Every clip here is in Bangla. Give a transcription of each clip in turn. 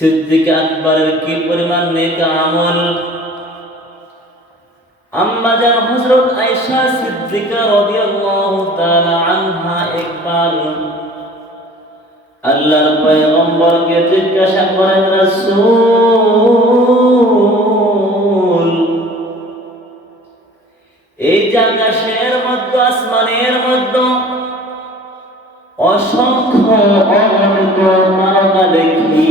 সিদ্দিক আকবরের কি পরিমাণ নেক আমল। আম্মা জান হযরত আয়েশা সিদ্দিকা রাদিয়াল্লাহু তাআলা আনহা একবার আল্লাহর পয়গম্বরকে জিজ্ঞাসা করেন, রাসূল, এই যে আকাশের মধ্যে আসমানের মধ্যে অসংখ্য অগণিত তারকা দেখি,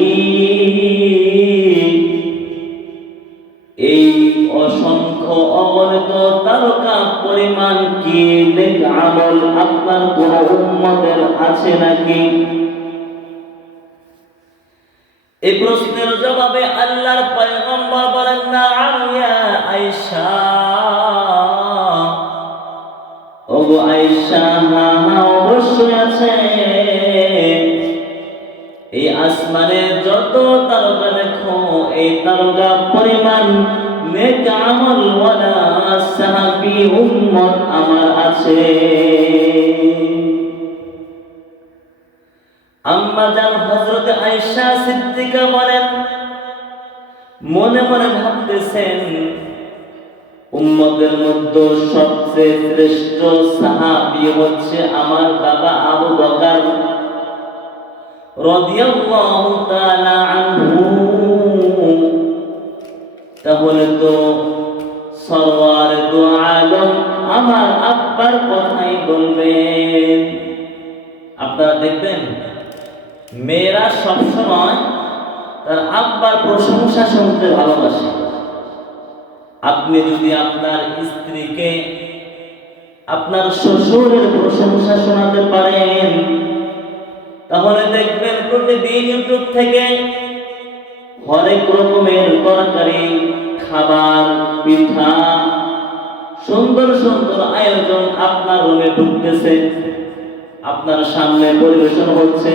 এই অসংখ্য অগণিত তারকা পরিমাণ কি নেক আমল আপনার কোন উম্মতের আছে নাকি? এই প্রশ্নের জবাবে আল্লাহর পয়গম্বর বলেন, নাআম ইয়া আয়েশা, ওগো আয়েশা, হ্যাঁ অবশ্যই আছে। এই আসমানে যত তারকা দেখো, এই তারকা পরিমাণ নেক আমল ওয়ালা সাহাবী উম্মত আমার আছে। আম্মা জান হযরত আয়েশা সিদ্দিকা বলেন, মনে মনে ভাবতেছেন, উম্মতের মধ্যে সবচেয়ে শ্রেষ্ঠ সাহাবী হচ্ছে আমার বাবা আবু বকর রাদিয়াল্লাহু তাআলা আনহু। তাহলে তো সরওয়ারে দু আলম আমার আব্বার কথাই বলবেন। আপনারা দেখবেন মেয়েরা সবসময় তার আব্বার প্রশংসা শুনতে ভালোবাসে। আপনি যদি আপনার স্ত্রীকে আপনার শ্বশুরের প্রশংসা শোনাতে পারেন, তাহলে দেখবেন প্রতিদিন ইউটিউব থেকে হরেক রকমের তরকারি, খাবার, পিঠা, সুন্দর সুন্দর আয়োজন আপনার রুমে ঢুকতেছে, আপনার সামনে পরিবেশন হচ্ছে।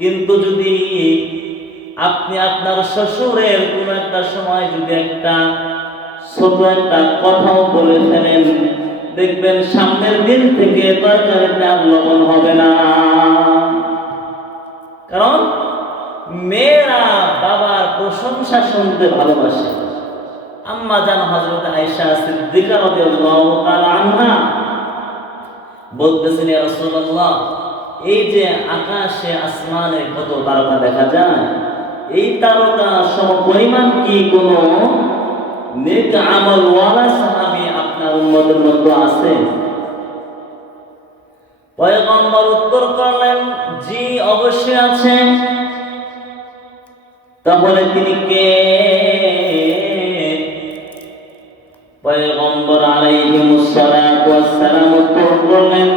কিন্তু যদি আপনি আপনার শ্বশুরের কোন একটা সময় যদি একটা ছোট একটা কথাও বলে ফেলেন, দেখবেন সামনের দিন থেকে তরকারিটা লবণ হবে না। কারণ মেয়েরা বাবার প্রশংসা শুনতে ভালোবাসে। আম্মা জান হযরত আয়েশা সিদ্দিকা রাদিয়াল্লাহু তাআলা আনহা বলতেছেন, ইয়া রাসূলুল্লাহ, এই যে আকাশে আসমানে কত তারকা দেখা যায়, এই তারকা সম পরিমাণ কি কোন নেক আমল ওয়ালা সাহাবী আপনার উম্মতের মধ্যে আছে? পয়গম্বর উত্তর করলেন, জি অবশ্যই আছে। তাহলে তিনি কে? পয়গম্বর আলাইহিস সালাতু ওয়াস সালাম উত্তর করলেন,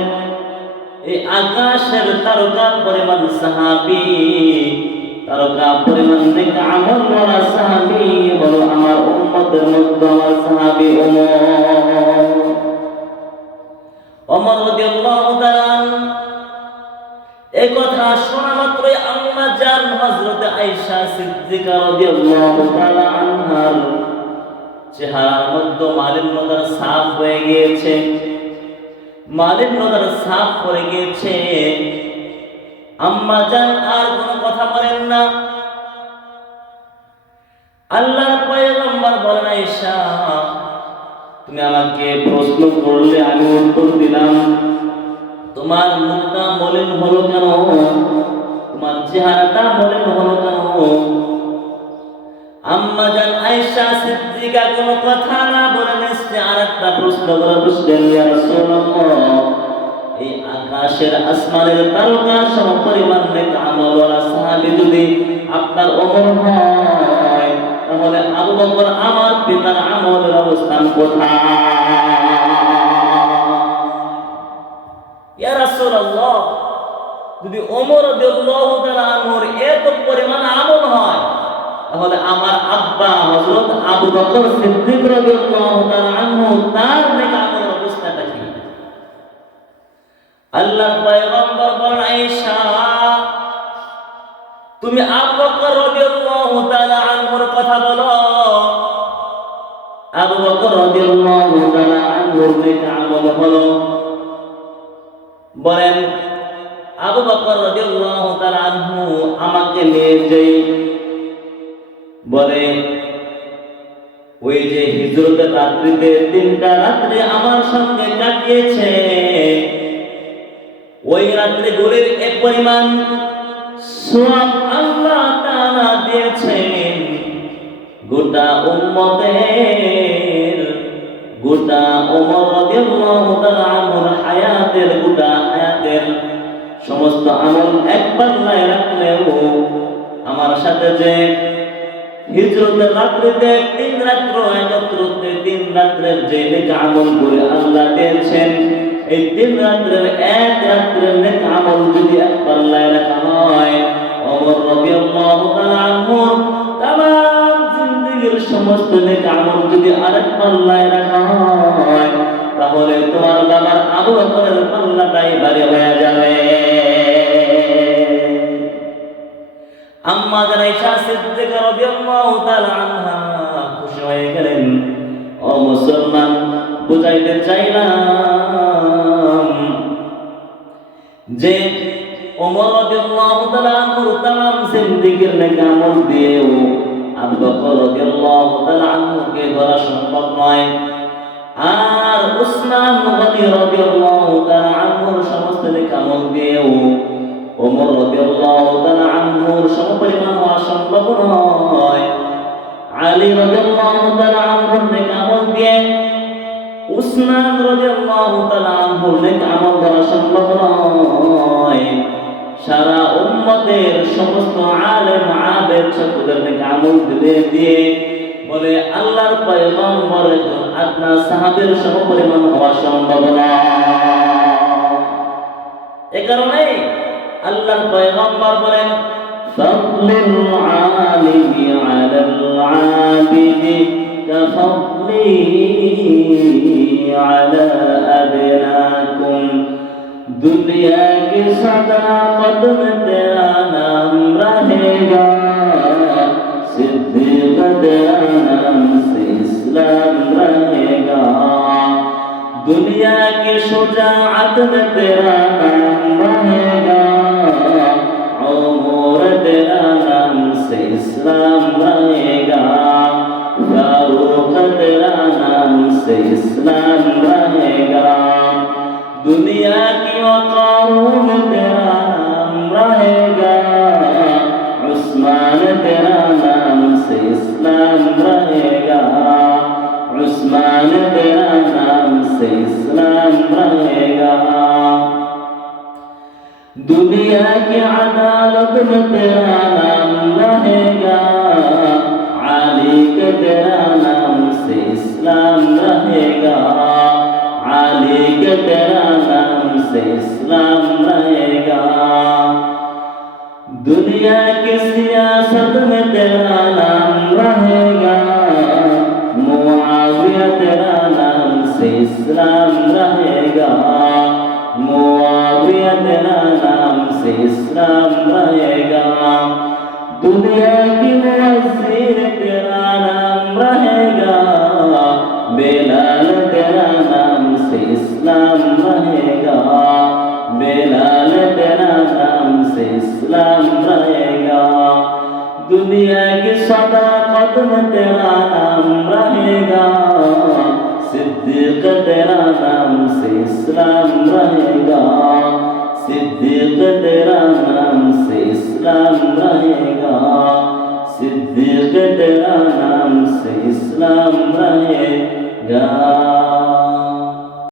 এই আকাশের তারকা পরিমাণ সাহাবী, তারকা পরিমাণ নেক আমল ওয়ালা সাহাবী হলো আমার উম্মতের মধ্যে আমার সাহাবী ওমর রাদিয়াল্লাহু তাআলা। এই কথা শোনা মাত্রই আম্মা জান হযরত আয়েশা সিদ্দিকা রাদিয়াল্লাহু তাআলা আনহার চেহারার মধ্যে মালিন্যতার ছাপ হয়ে গিয়েছে, মালিন্যতার ছাপ পড়ে গিয়েছে। আম্মা জান আর কোনো কথা বলেন না। আল্লাহর পয়গম্বর বলেন, আয়েশা, তুমি আমাকে প্রশ্ন করলে আমি উত্তর দিলাম, তোমার মুখটা মলিন হলো কেন? তোমার চেহারাটা মলিন হলো কেন? আম্মা জান আয়েশা সিদ্দিকা কোনো কথা না বলে নিশ্চয় আরেকটা প্রশ্ন করে বসলেন, ইয়া রাসূলুল্লাহ, এই আকাশের আসমানের তারকা সম পরিমাণ নেক আমল ওয়ালা সাহাবী যদি আপনার ওমর হয়, তাহলে আবু বকর আমার পিতার আমলের অবস্থান কোথায়? ইয়া রাসূলুল্লাহ, যদি ওমর রাদিয়াল্লাহু তাআলা আনহুর এত পরিমাণ আমল হয়, তাহলে আমার আব্বা হযরত আবু বকর সিদ্দিক রাদিয়াল্লাহু তাআলা আনহু তার নেক আমলের অবস্থাটা কি? আল্লাহর পয়গম্বর বলেন, আয়েশা, তুমি আবু বকর রাদিয়াল্লাহু তাআলা আনহুর কথা বলো। আবু বকর রাদিয়াল্লাহু তাআলা আনহুর নেক আমল হলো, বলেন আবু বকর রাদিয়াল্লাহু তাআলা আনহু আমাকে নিয়ে যেই বলে ওই যে হিজরতের রাত্রিতে 3টা রাত্রি আমার সঙ্গে কাটিয়েছে, ওই রাত্রিগুলির এক পরিমাণ সওয়াব আল্লাহ তাআলা দিয়েছেন গোটা উম্মতের, গোটা ওমর রাদিয়াল্লাহু তাআলা আনহুর গোটা হায়াতের সমস্ত আমল একবার নাই রাখলেও আমার সাথে যে হিজরতের রাত্রিতে 3 রাত্র একত্রতে 3 রাত্রের যে নেক আমল করে আল্লাহ দিয়েছেন, এই 3 রাত্রের এক রাত্রের নেক আমল যদি একবার নাই রাখা হয়, ওমর রাদিয়াল্লাহু তাআলা আনহুর তামাম জিন্দেগীর সমস্ত নেক আমল যদি আরেকবার নাই রাখা হয়, তাহলে তোমার বাবার আবু বকরের পাল্লাটাই ভারী হয়ে যাবে। আম্মা জান আয়েশা সিদ্দিকা রাদিয়াল্লাহু তাআলা আনহা খুশি হয়ে গেলেন। ও মুসলমান, বুঝাইতে চাইলাম যে ওমর রাদিয়াল্লাহু তাআলা আনহুর তামাম জিন্দেগীর নেক আমল দিয়েও আবু বকর রাদিয়াল্লাহু তাআলা আনহুকে ধরা সম্ভব নয়। আর উসমান গনি রাদিয়াল্লাহু তাআলা আনহুর সমস্ত নেক আমল দিয়েও ওমর রাদিয়াল্লাহু তাআলা আনহুর সমপরিমাণ হওয়া সম্ভব নয়। আলী রাদিয়াল্লাহু তাআলা আনহুর নেক আমল দিয়ে উসমান রাদিয়াল্লাহু তাআলা আনহুর নেক আমল ধরা সম্ভব নয়। সারা উম্মতের সমস্ত আলেম আবেদ সকলের নেক আমল দিয়ে বলে আল্লাহর পয়গম্বর একজন আদনা সাহাবীর সমপরিমাণ হওয়া সম্ভব নয়। এই কারণে আল্লাহর পয়গম্বর বলেন ফাদলুল আলিমি আলাল আবিদি কাফদলি আলা আদনাকুম, दुनिया की सदाकत में तेरा नाम रहेगा, सिद्दीक तेरा नाम से इस्लाम रहेगा, दुनिया की शुजाअत में तेरा नाम रहेगा, उमर तेरा नाम से इस्लाम रहेगा, फारूक तेरा नाम से इस्लाम रहेगा, दुनिया की वक़ारों में तेरा नाम रहेगा, उस्मान तेरा नाम से इस्लाम रहेगा, उस्मान तेरा नाम से इस्लाम रहेगा, दुनिया की अदालत में तेरा नाम रहेगा, अली के तेरा नाम से इस्लाम रहेगा, अली के तेरा नाम से इस्लाम रहेगा, दुनिया की सियासत में तेरा नाम रहेगा, मुआविया तेरा नाम से इस्लाम रहेगा, मुआविया तेरा नाम से इस्लाम रहेगा, दुनिया की मुअज्जिर तेरा नाम रहेगा, बेलाल तेरा नाम से इस्लाम रहेगा, बेलाल तेरा नाम से इस्लाम रहेगा, दुनिया की सदाकत में तेरा नाम रहेगा, सिद्दीक तेरा नाम से इस्लाम रहेगा, सिद्दीक तेरा नाम से इस्लाम रहेगा, सिद्दीक तेरा नाम से इस्लाम रहेगा।